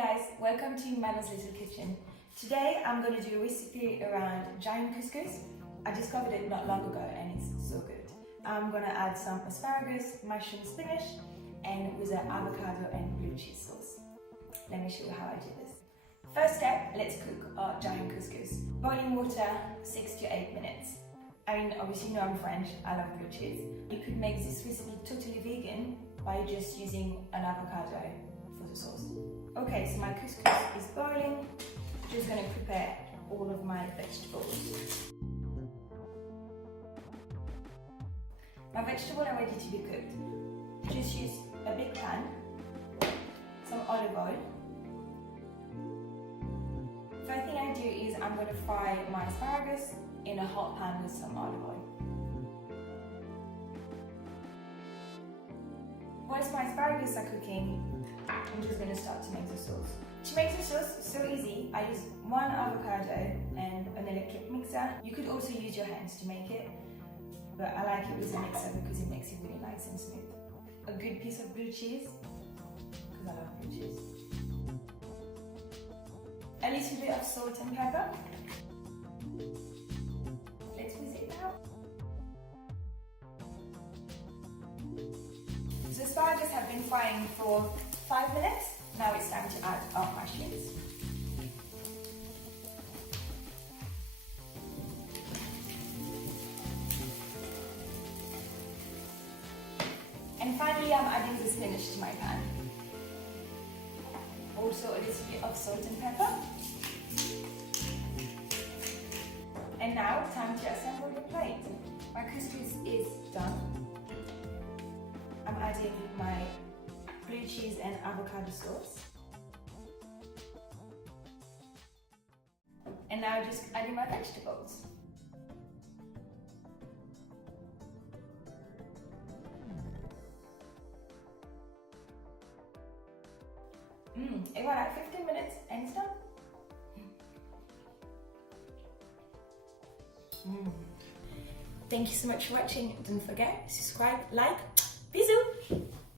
guys, welcome to Manon's Little Kitchen. Today I'm going to do a recipe around giant couscous. I discovered it not long ago and it's so good. I'm going to add some asparagus, mushroom, spinach, and with an avocado and blue cheese sauce. Let me show you how I do this. First step, let's cook our giant couscous. Boiling water, 6 to 8 minutes. I mean, obviously you know I'm French, I love blue cheese. You could make this recipe totally vegan by just using an avocado for the sauce. Okay, so my couscous is boiling. Just going to prepare all of my vegetables. My vegetables are ready to be cooked. Just use a big pan, some olive oil. First thing I do is I'm going to fry my asparagus in a hot pan with some olive oil. Once my asparagus are cooking, I'm just going to start to make the sauce. To make the sauce, it's so easy. I use one avocado and an electric mixer. You could also use your hands to make it, but I like it with a mixer because it makes it really nice and smooth. A good piece of blue cheese, because I love blue cheese. A little bit of salt and pepper. Let's whiz it now. The asparagus have been frying for 5 minutes. Now it's time to add our mushrooms. And finally I'm adding the spinach to my pan. Also a little bit of salt and pepper. And now time to assemble the plate. My couscous is done. I'm adding my blue cheese and avocado sauce. And now just adding my vegetables. Et voilà, 15 minutes and it's done. Thank you so much for watching. Don't forget, subscribe, like,